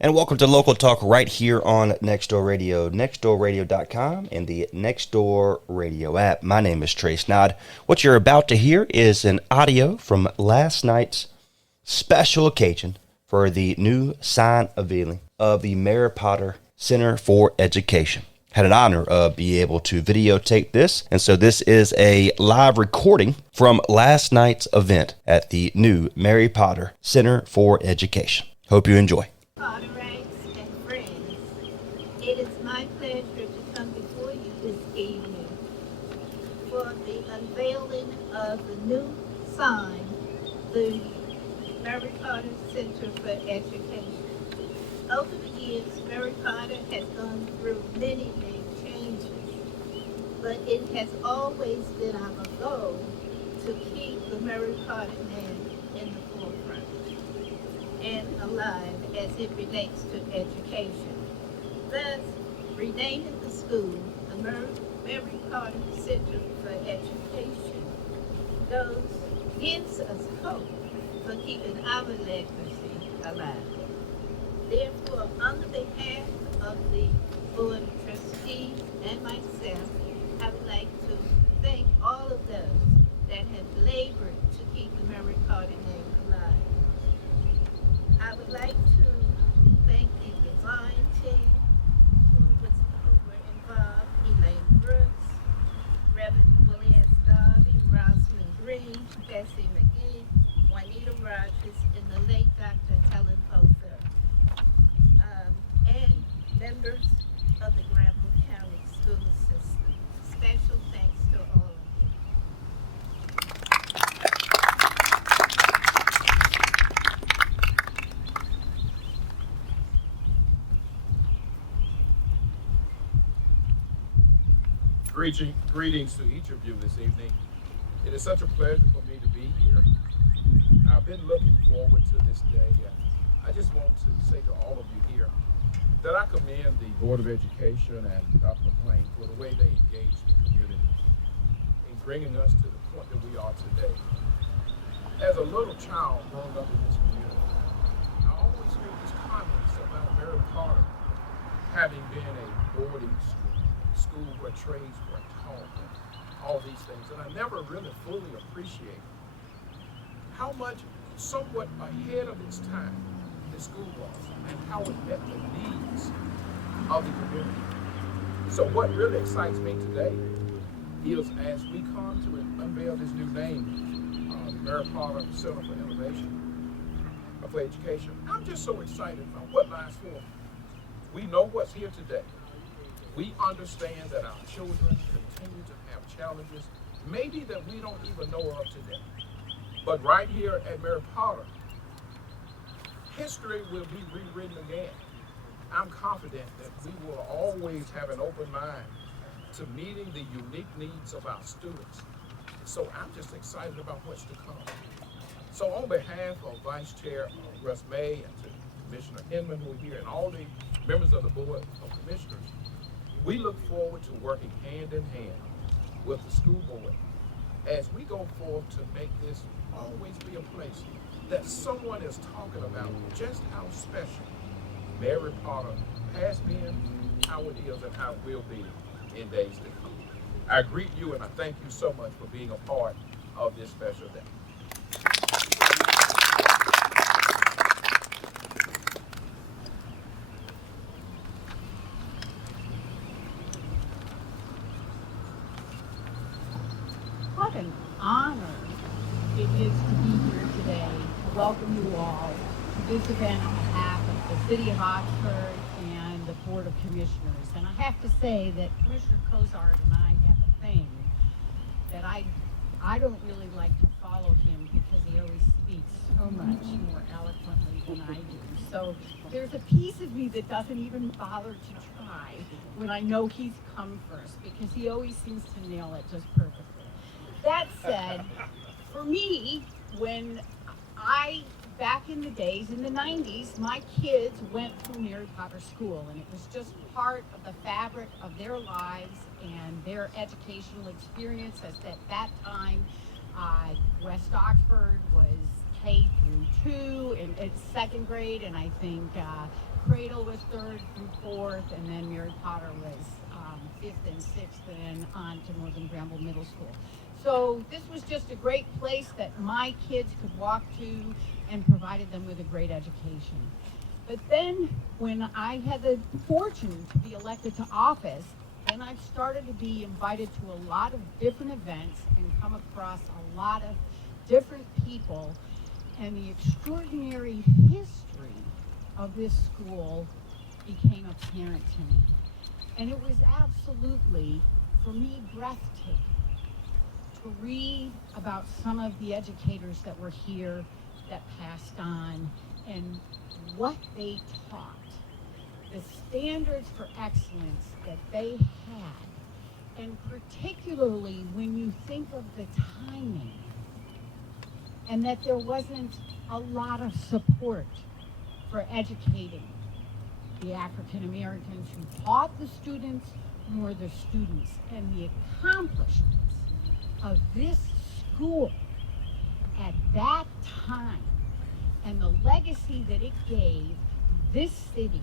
And welcome to Local Talk right here on Nextdoor Radio, nextdoorradio.com, and the Nextdoor Radio app. My name is Trace Nod. What you're about to hear is an audio from last night's special occasion for the new sign unveiling of the Mary Potter Center for Education. Had an honor of being able to videotape this, and so this is a live recording from last night's event at the new Mary Potter Center for Education. Hope you enjoy. Potterites and friends, it is my pleasure to come before you this evening for the unveiling of the new sign, the Mary Potter Center for Education. Over the years, Mary Potter has gone through many changes, but it has always been our goal to keep the Mary Potter name in the forefront and alive as it relates to education. Thus, renaming the school the Mary Potter Center for Education gives us hope for keeping our legacy alive. Therefore, on the behalf of the Board of Trustees and myself, I would like to thank all of those that have labored to keep the Mary Potter name alive. I would like to thank the design team who were involved: Elaine Brooks, Reverend Willie S. Darby, Rosalind Green, Bessie McGee, Juanita Rogers, and the late Dr. Helen Ofer, and members of the Granville County School System. Special thanks to all of you. Greetings to each of you this evening. It is such a pleasure for me to be here. I've been looking forward to this day, and I just want to say to all of you here that I commend the Board of Education and Dr. McLean for the way they engaged the community in bringing us to the point that we are today. As a little child growing up in this community, I always heard this comment about Mary Potter having been a boarding school where trades were taught and all these things, and I never really fully appreciated how much somewhat ahead of its time the school was and how it met the needs of the community. So what really excites me today is as we come to unveil this new name, the Mary Potter Center for Innovation, for Education, I'm just so excited about what lies forward. We know what's here today. We understand that our children continue to have challenges, maybe that we don't even know of today. But right here at Mary Potter, history will be rewritten again. I'm confident that we will always have an open mind to meeting the unique needs of our students. So I'm just excited about what's to come. So on behalf of Vice Chair Russ May and to Commissioner Hinman, who are here, and all the members of the Board of Commissioners, we look forward to working hand in hand with the school board as we go forward to make this always be a place that someone is talking about just how special Mary Potter has been, how it is, and how it will be in days to come. I greet you and I thank you so much for being a part of this special day. What an honor it is to be here today to welcome you all to this event on behalf of the City of Oxford and the Board of Commissioners. And I have to say that Commissioner Cozart and I have a thing that I don't really like to follow him because he always speaks so much more eloquently than I do. So there's a piece of me that doesn't even bother to try when I know he's come first, because he always seems to nail it just perfectly. That said, for me, when back in the days, in the 90s, my kids went through Mary Potter School, and it was just part of the fabric of their lives and their educational experience. As at that time, West Oxford was K through 2, and it's second grade, and I think was third through fourth, and then Mary Potter was fifth and sixth, and then on to Northern Granville Middle School. So this was just a great place that my kids could walk to and provided them with a great education. But then when I had the fortune to be elected to office, then I've started to be invited to a lot of different events and come across a lot of different people, and the extraordinary history of this school became apparent to me. And it was absolutely, for me, breathtaking to read about some of the educators that were here that passed on and what they taught, the standards for excellence that they had, and particularly when you think of the timing and that there wasn't a lot of support for educating the African Americans who taught the students nor the students, and the accomplishments of this school at that time and the legacy that it gave this city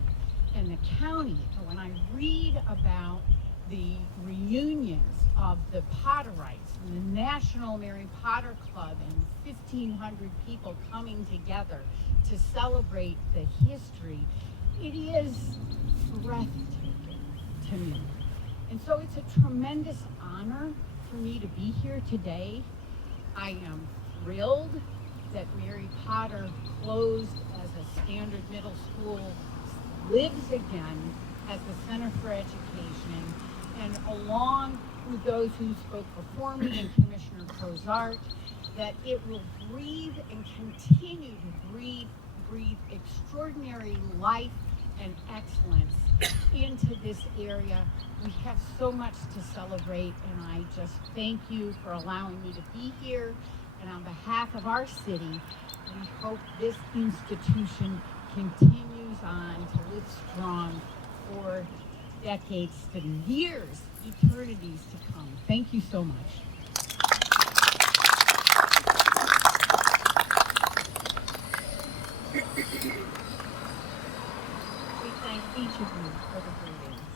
and the county. And when I read about the reunions of the Potterites and the National Mary Potter Club and 1,500 people coming together to celebrate the history, it is breathtaking to me. And so it's a tremendous honor for me to be here today. I am thrilled that Mary Potter closed as a standard middle school, lives again as the Center for Education, and along with those who spoke before me and Commissioner Cozart, that it will breathe and continue to breathe extraordinary life and excellence into this area. We have so much to celebrate, and I just thank you for allowing me to be here. And on behalf of our city, we hope this institution continues on to live strong for decades to years, eternities to come. Thank you so much. We thank each of you for the greetings.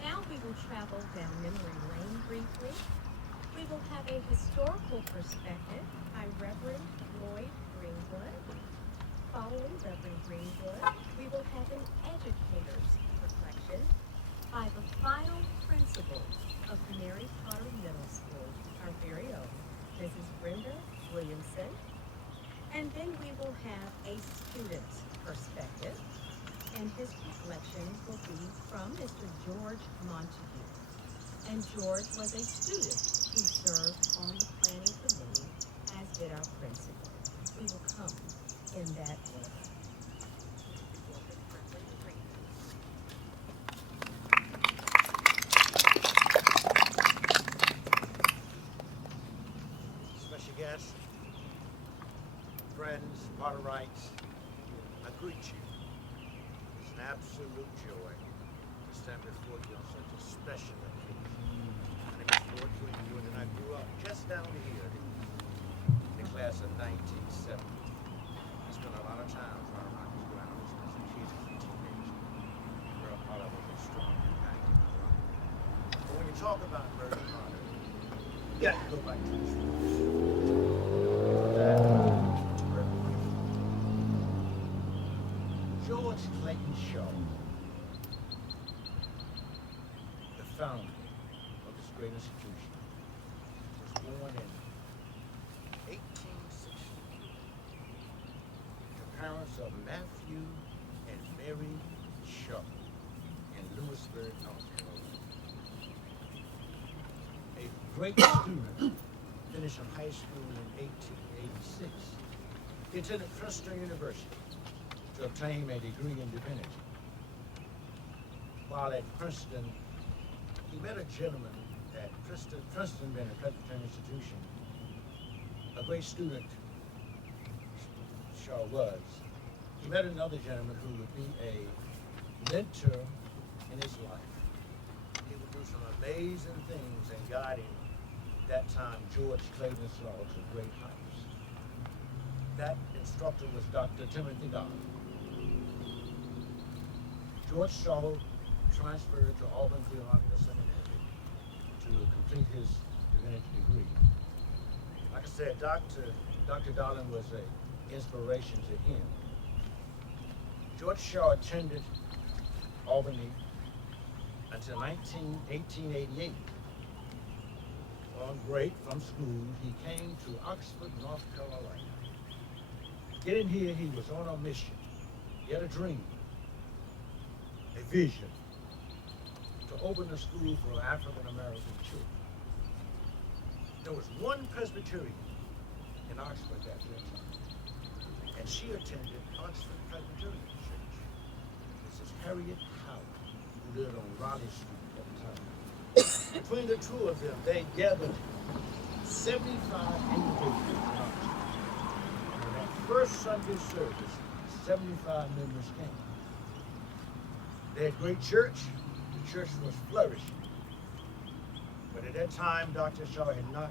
Now we will travel down memory lane briefly. We will have a historical perspective by Reverend Lloyd Greenwood. Following Reverend Greenwood, we will have an educator's reflection by the final principal of Mary Potter Middle School, our very own, Mrs. Brenda Williamson. And then we will have a student's perspective, and his reflection will be from Mr. George Montague. And George was a student who served on the planning committee, as did our principal. We will come in that order. Special guests, friends, Potterites, I greet you. It's an absolute joy to stand before you on such a special occasion. My name is Lord Greenwood, and I grew up just down here in the class of 1970. I spent a lot of time running around these grounds as a kid and a teenager. Where a part of a strong impact in my life. But when you talk about Mary Potter, you got to go back to the George Clayton Shaw, the founder of this great institution, was born in 1863. The parents are Matthew and Mary Shaw in Lewisburg, North Carolina. A great student, finishing high school in 1886. He attended Princeton University to obtain a degree in divinity. While at Princeton, he met a gentleman at Princeton being a Presbyterian institution, a great student, Shaw was. He met another gentleman who would be a mentor in his life. He would do some amazing things in guiding that time George Clayton Shaw to great heights. That instructor was Dr. Timothy Dodd. George Shaw transferred to Auburn Theological Seminary to complete his divinity degree. Like I said, Dr. Darling was an inspiration to him. George Shaw attended Albany until 1888. On break from school, he came to Oxford, North Carolina. Getting here, he was on a mission. He had a dream, a vision, to open a school for African American children. There was one Presbyterian in Oxford at that time, and she attended Oxford Presbyterian Church. This is Harriet Howard, who lived on Raleigh Street at the time. Between the two of them, they gathered 75 individuals in Oxford. And in that first Sunday service, 75 members came. They had great church. The church was flourishing. But at that time, George Shaw had not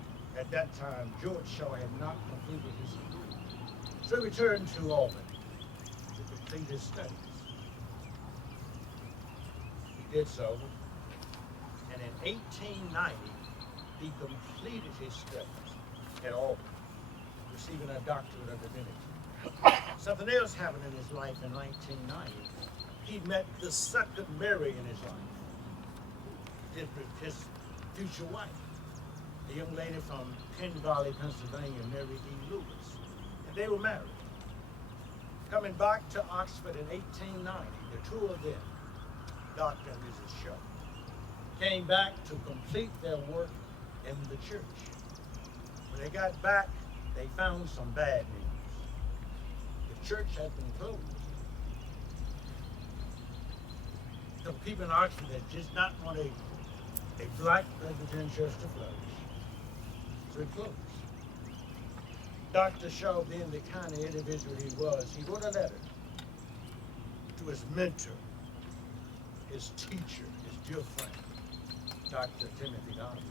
completed his degree. So he returned to Auburn to complete his studies. He did so. And in 1890, he completed his studies at Auburn, receiving a doctorate of divinity. Something else happened in his life in 1990. He met the second Mary in his life, his future wife, a young lady from Penn Valley, Pennsylvania, Mary E. Lewis. And they were married. Coming back to Oxford in 1890, the two of them, Dr. and Mrs. Shaw, came back to complete their work in the church. When they got back, they found some bad news. The church had been closed. The people in Oxford that just not want a black Presbyterian church to flourish. So it closed. Dr. Shaw, being the kind of individual he was, he wrote a letter to his mentor, his teacher, his dear friend, Dr. Timothy Darling.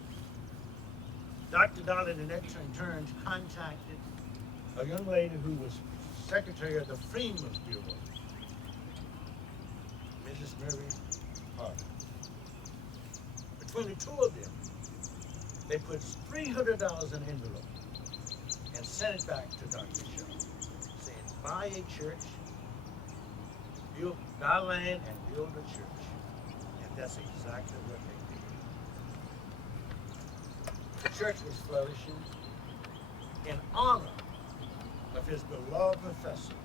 Dr. Darling in that turn contacted a young lady who was secretary of the Freedmen's Bureau, Mrs. Mary Harper. Between the two of them, they put $300 in an envelope and sent it back to Dr. Shaw, saying, buy a church, buy land and build a church. And that's exactly what they did. The church was flourishing in honor of his beloved professor,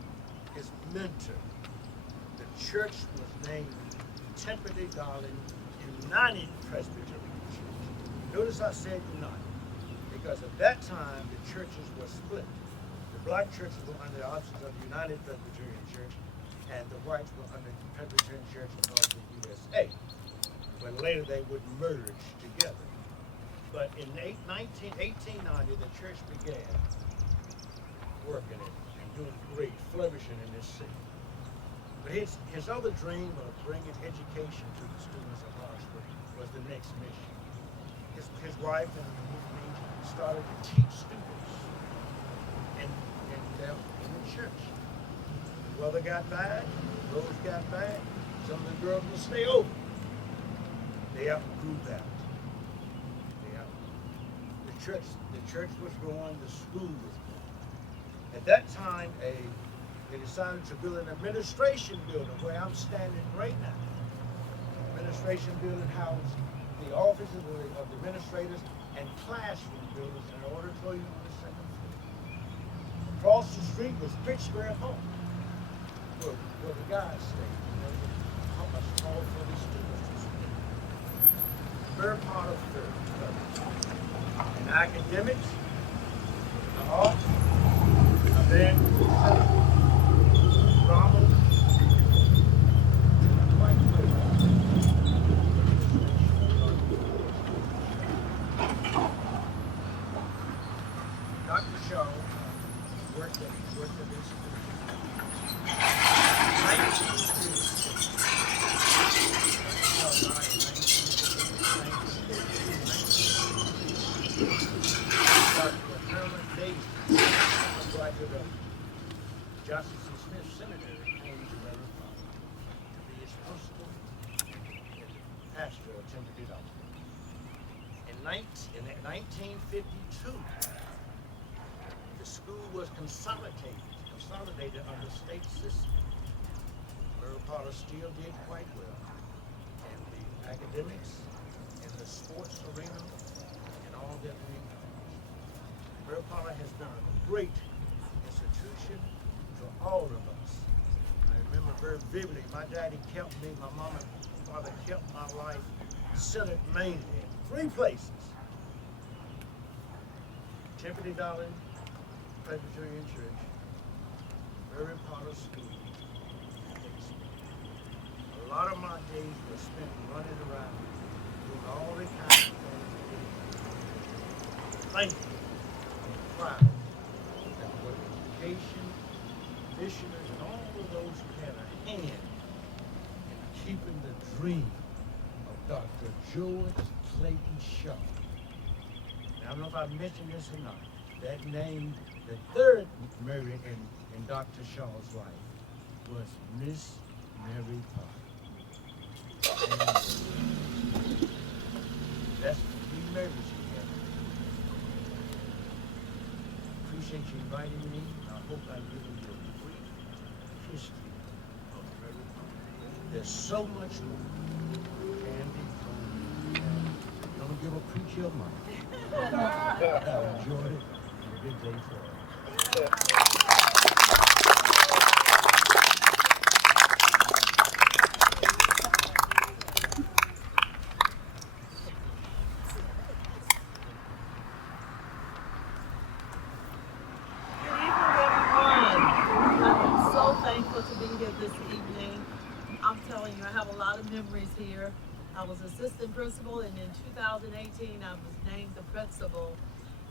his mentor. The church was named Timothy Darling United Presbyterian Church. Notice I said united, because at that time the churches were split. The black churches were under the auspices of the United Presbyterian Church, and the whites were under the Presbyterian Church of the USA. But later they would merge together. But in 1890, the church began working it and doing great, flourishing in this city. But his other dream of bringing education to the students of Oxford was the next mission. His wife and me started to teach students in the church. The weather got bad, the roads got bad, some of the girls would stay over. They outgrew that. The church was growing, the school was growing. At that time, they decided to build an administration building where I'm standing right now. Administration building housed the offices of the administrators and classroom buildings in an auditorium on the second floor. Across the street was Pittsburgh Home, where the guys stayed. How much small for these students to stay. Third part of third. In academics, the arts, and then drama, quite good. Dr. Shaw worked at this school. 1956. Dr. Herman Davis, a graduate of Timothy Dolan. In 1952, the school was consolidated under state system. Mary Potter still did quite well in the academics, in the sports arena, and all that we Mary Potter has been a great institution to all of us. I remember very vividly, my daddy kept me, my mom and father kept my life centered mainly in three places. Timothy Dolan Presbyterian Church, Mary Potter School. A lot of my days were spent running around doing all the kinds of things. Thankful and proud that with education, missionaries, and all of those who had a hand in keeping the dream of Dr. George Clayton Shaw. Now, I don't know if I mentioned this or not. That name, the third Mary in Dr. Shaw's life was Miss Mary Potter. And that's three Marys together. Appreciate you inviting me. I hope I've given you a brief history of Mary Potter. There's so much more. Candy, I'm gonna give a preacher of mine. I enjoyed it. Good day for all. Thankful to be here this evening. I'm telling you, I have a lot of memories here. I was assistant principal, and in 2018, I was named the principal.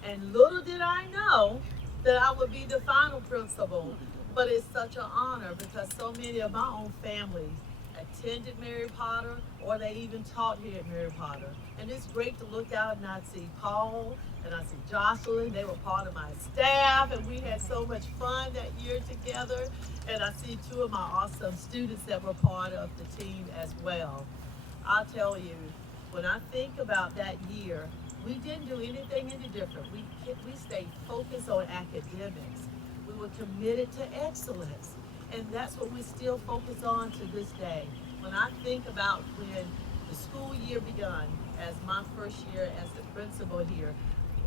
And little did I know that I would be the final principal. But it's such an honor because so many of my own families attended Mary Potter, or they even taught here at Mary Potter. And it's great to look out and I see Paul and I see Jocelyn. They were part of my staff, and we had so much fun that year together. And I see two of my awesome students that were part of the team as well. I'll tell you, when I think about that year, we didn't do anything any different. We stayed focused on academics. We were committed to excellence. And that's what we still focus on to this day. When I think about when the school year begun, as my first year as the principal here,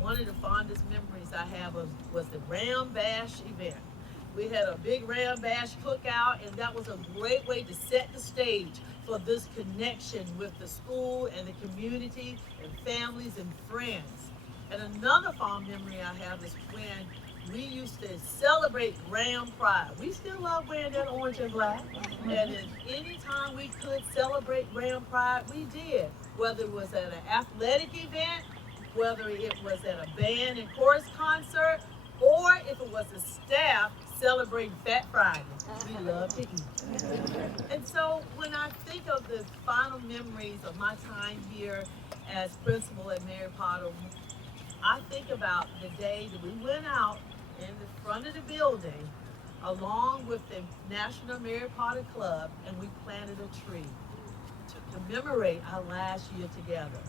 one of the fondest memories I have was the Ram Bash event. We had a big Ram Bash cookout, and that was a great way to set the stage for this connection with the school and the community and families and friends. And another fond memory I have is when we used to celebrate Ram Pride. We still love wearing that orange and black. And any time we could celebrate Ram Pride, we did. Whether it was at an athletic event, whether it was at a band and chorus concert, or if it was a staff celebrating Fat Friday. We love to eat. And so when I think of the final memories of my time here as principal at Mary Potter, I think about the day that we went out in the front of the building along with the National Mary Potter Club, and we planted a tree to commemorate our last year together.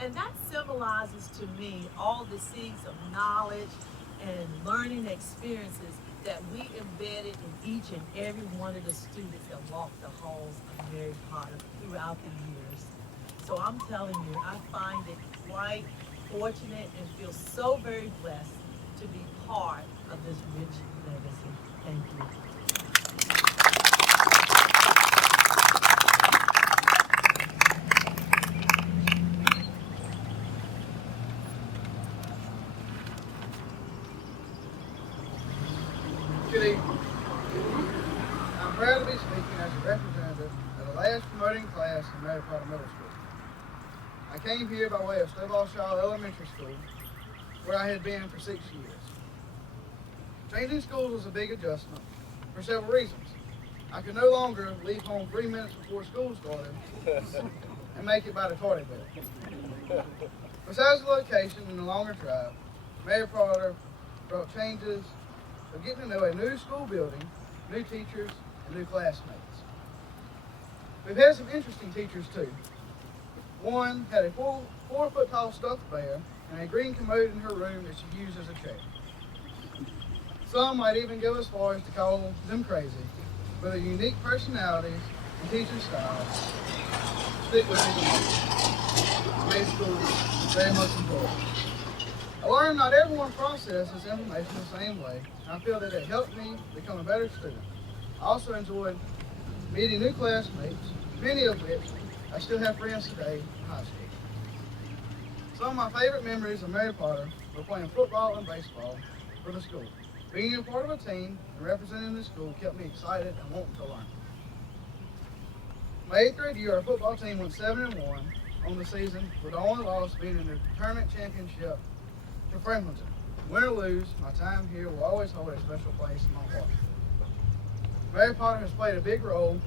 And that symbolizes to me all the seeds of knowledge and learning experiences that we embedded in each and every one of the students that walked the halls of Mary Potter throughout the years. So I'm telling you, I find it quite fortunate and feel so very blessed to be part of this rich legacy. Thank you. Good evening. I'm proud to be speaking as a representative of the last promoting class in Mary Potter Middle School. I came here by way of Snowball Shaw Elementary School, where I had been for 6 years. Changing schools was a big adjustment for several reasons. I could no longer leave home 3 minutes before school started and make it by the tardy bus. Besides the location and the longer drive, Mary Potter brought changes of getting to know a new school building, new teachers, and new classmates. We've had some interesting teachers too. One had a 4 foot tall stuffed bear and a green commode in her room that she used as a chair. Some might even go as far as to call them crazy, but their unique personalities and teaching styles stick with me the most. Made school very much important. I learned not everyone processes information the same way, and I feel that it helped me become a better student. I also enjoyed meeting new classmates, many of which I still have friends today in high school. Some of my favorite memories of Mary Potter were playing football and baseball for the school. Being a part of a team and representing the school kept me excited and wanting to learn. My 8th grade year, our football team went 7-1 on the season, with the only loss being in the tournament championship for Franklinton. Win or lose, my time here will always hold a special place in my heart. Mary Potter has played a big role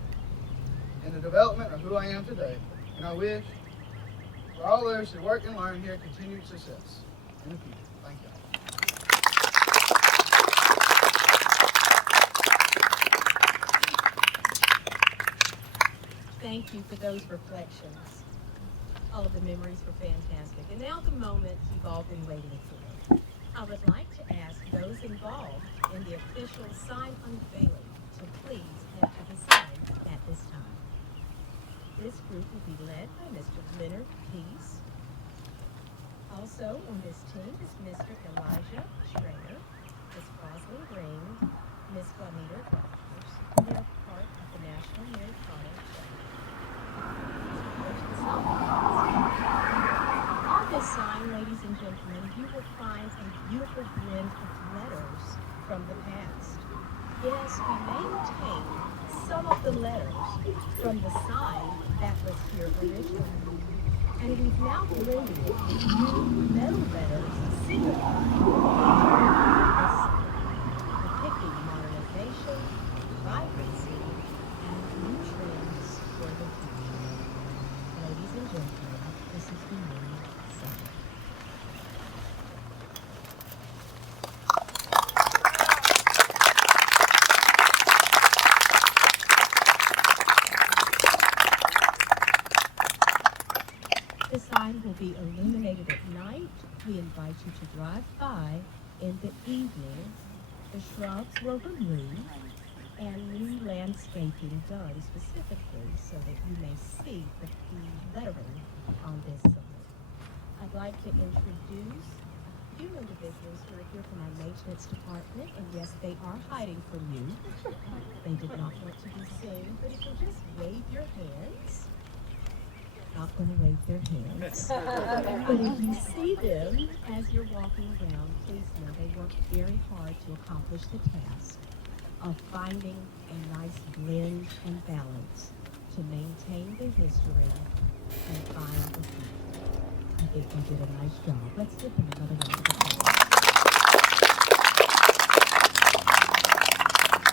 in the development of who I am today, and I wish for all those who work and learn here continued success in the future. Thank you. Thank you for those reflections. All of the memories were fantastic. And now the moment you've all been waiting for. I would like to ask those involved in the official sign unveiling to please head to the sign at this time. This group will be led by Mr. Leonard Peace. Also on this team is Mr. Elijah Schrader, Ms. Rosalind Green, Ms. Juanita Rogers. They are part of the National Mary Potter On this sign, ladies and gentlemen, you will find a beautiful blend of letters from the past. Yes, we maintain some of the letters from the sign that was here originally. And we've now blended it with new metal letters signifying this sign, depicting modernization, vibrancy, and new trends for the future. Ladies and gentlemen, this is the new sign. The sign will be illuminated at night. We invite you to drive by in the evening. The shrubs were removed and new landscaping done specifically so that you may see the lettering on this sign. I'd like to introduce a few individuals who are here from our maintenance department, and yes, they are hiding from you. They did not want to be seen, but if you just wave your hands, not going to wave their hands. But if you see them as you're walking around, please know they worked very hard to accomplish the task of finding a nice blend and balance to maintain the history and find the future. I think they did a nice job. Let's give them another round of applause.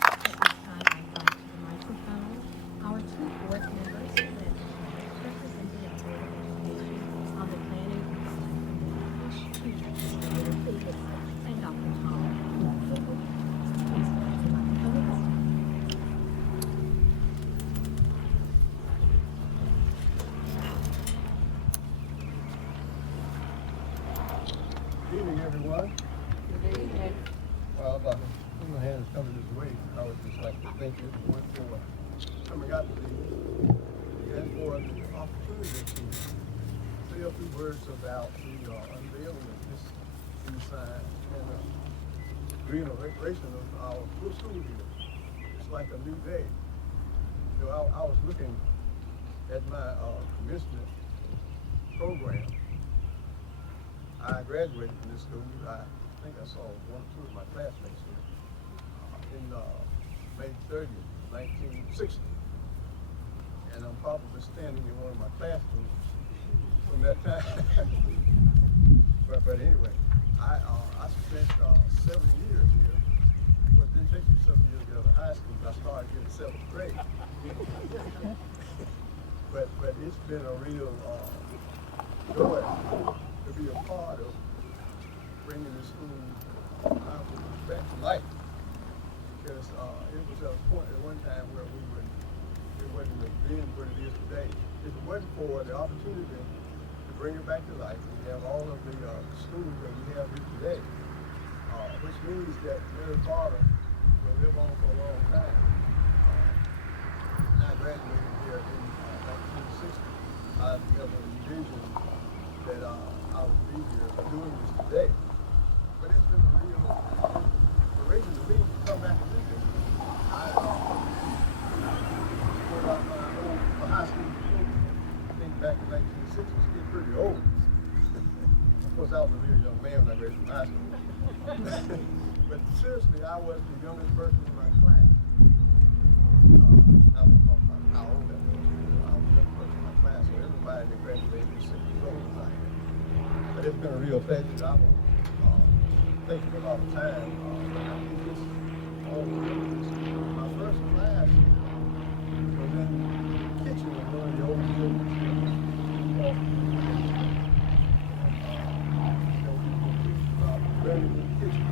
At this time, I invite to the microphone our two board members who led the charge representing our Board of Education on the Planning and Design Committee, Mr. Leonard Peace and Dr. Tom Woodford. Please go to the microphone at this time. Good evening, everyone. Good evening. Well, about my hands coming this way, I would just like to thank everyone for coming out today and for the opportunity to say a few words about the unveiling of this new sign and reinauguration of our school here. It's like a new day. You know, I was looking at my commencement program. I graduated from this school. I think I saw one or two of my classmates here in May 30th, 1960. And I'm probably standing in one of my classrooms from that time. but anyway, I spent 7 years here. Well, it didn't take me 7 years to get out of high school. I started here in 7th grade. but it's been a real joy to be a part of bringing the school back to life. Because it was at a point at one time where we wasn't being what it is today. If it wasn't for the opportunity to bring it back to life, we have all of the schools that we have here today, which means that Mary Potter will live on for a long time. I graduated here in 1960. I never envisioned that I would be here doing this today. But it's been a real inspiration to me to come back and do this. My high school diploma, I think back in 1960, was getting pretty old. Of course, I was a real young man when I graduated from high school. But seriously, I was the youngest person in my class. I won't talk about how old that was. I was the youngest person in my class, so everybody that graduated was 6 years old as I am. But it's been a real pleasure. I will think of it all the time. It's just all the memories. My first class was in the kitchen of one of the old buildings here. Very in the kitchen,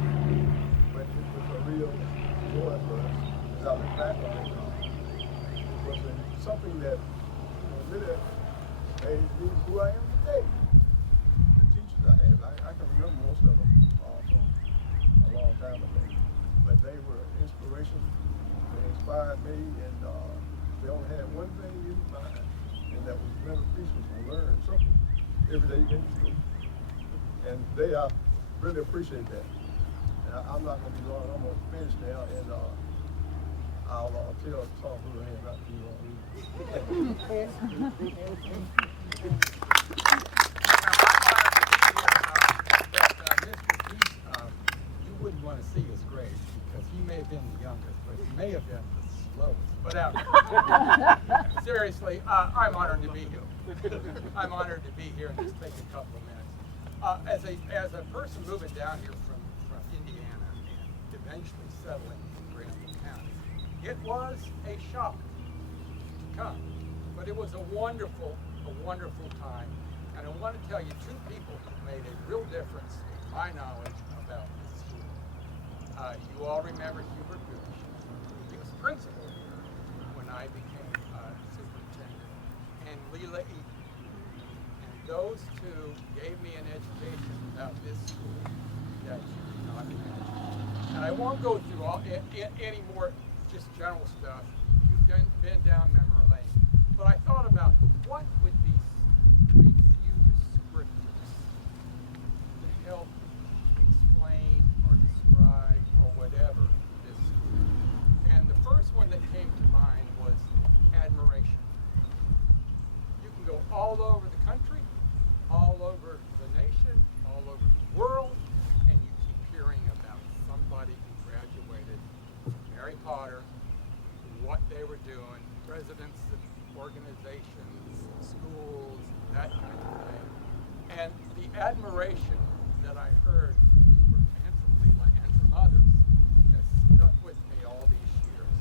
but it was a real joy for us as I look back on it. It was something that really made me who I am today. The teachers I had, I can remember most of them from a long time ago, but they were inspiration. They inspired me, and they only had one thing in mind, and that was never peace was to learn something every day you came to school. And they really appreciate that. And I'm not going to be long. I'm going to finish now, and I'll tell Tom who I am not too long. You wouldn't want to see his grade because he may have been the youngest, but he may have been the slowest. But seriously, I'm honored to be here. I'm honored to be here and just take a couple of minutes. As a person moving down here from Indiana and eventually settling in Granville County, it was a shock to come, but it was a wonderful time. And I want to tell you two people who made a real difference in my knowledge about this school. You all remember Hubert Gooch. He was principal here when I became superintendent, and Leela Eaton. Those two gave me an education about this school that you cannot imagine. And I won't go through any more just general stuff. You've been down memory lane. But I thought about what would be a few descriptors to help explain or describe or whatever this school. And the first one that came to mind was admiration. You can go all over the country, all over the nation, all over the world, and you keep hearing about somebody who graduated from Mary Potter, what they were doing, presidents of organizations, schools, that kind of thing. And the admiration that I heard from Hubert and from Leela and from others has stuck with me all these years.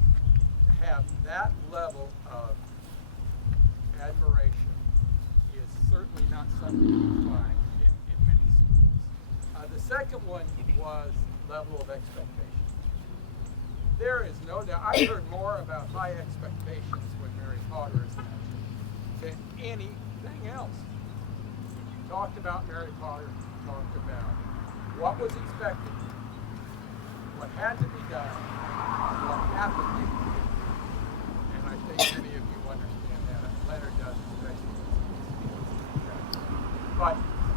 To have that level of admiration is certainly not something you find in many schools. The second one was level of expectation. There is no doubt, I heard more about high expectations when Mary Potter is mentioned than anything else. You talked about Mary Potter, you talked about what was expected, what had to be done, what happened to be done. And I think many of you understand that. Leonard does, especially. But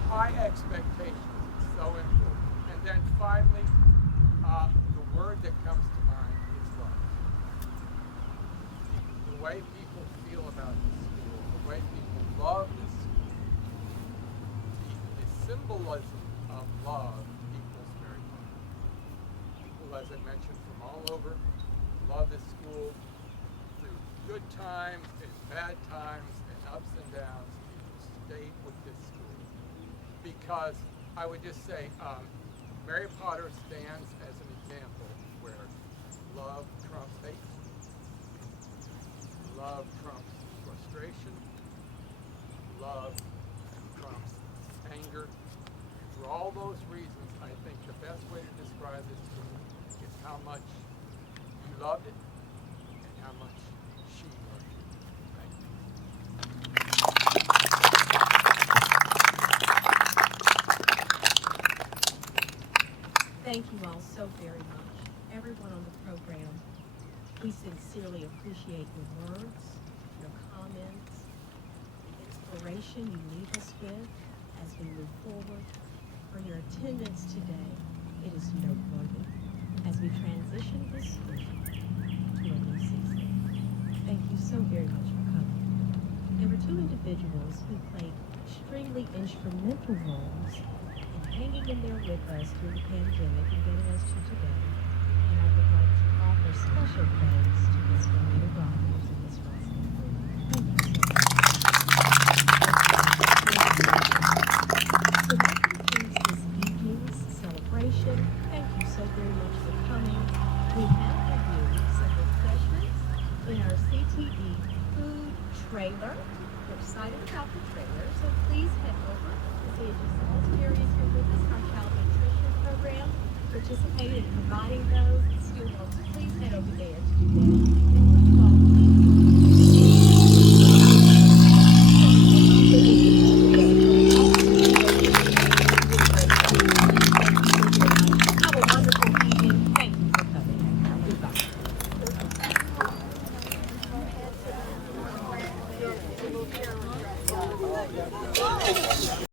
high expectations is so important. And then finally, the word that comes to mind is love. The way people feel about this school, the way people love this school, the symbolism of love equals very much. People, as I mentioned, from all over love this school through good times and bad times and ups and downs. People stayed with this school because I would just say Mary Potter stands as an example where love trumps hate, love trumps frustration, love trumps anger. And for all those reasons, I think the best way to describe this school is how much you loved it and how much she loved you. Thank you. so very much. Everyone on the program, we sincerely appreciate your words, your comments, the inspiration you leave us with as we move forward. For your attendance today, it is noteworthy as we transition this school to a new season. Thank you so very much for coming. There were two individuals who played extremely instrumental roles in hanging in there with us through the pandemic and getting us to today. And I would like to offer special thanks to Ms. Juanita Rogers and Ms. Russell. Thank you so much. So that concludes this evening's celebration. Thank you so very much for coming. We have reviewed some refreshments in our CTE food trailer. We're excited about the trailer, so please head over to see if Salisbury is here with us, our child nutrition program, participated in providing those. Students, please head over there to do that.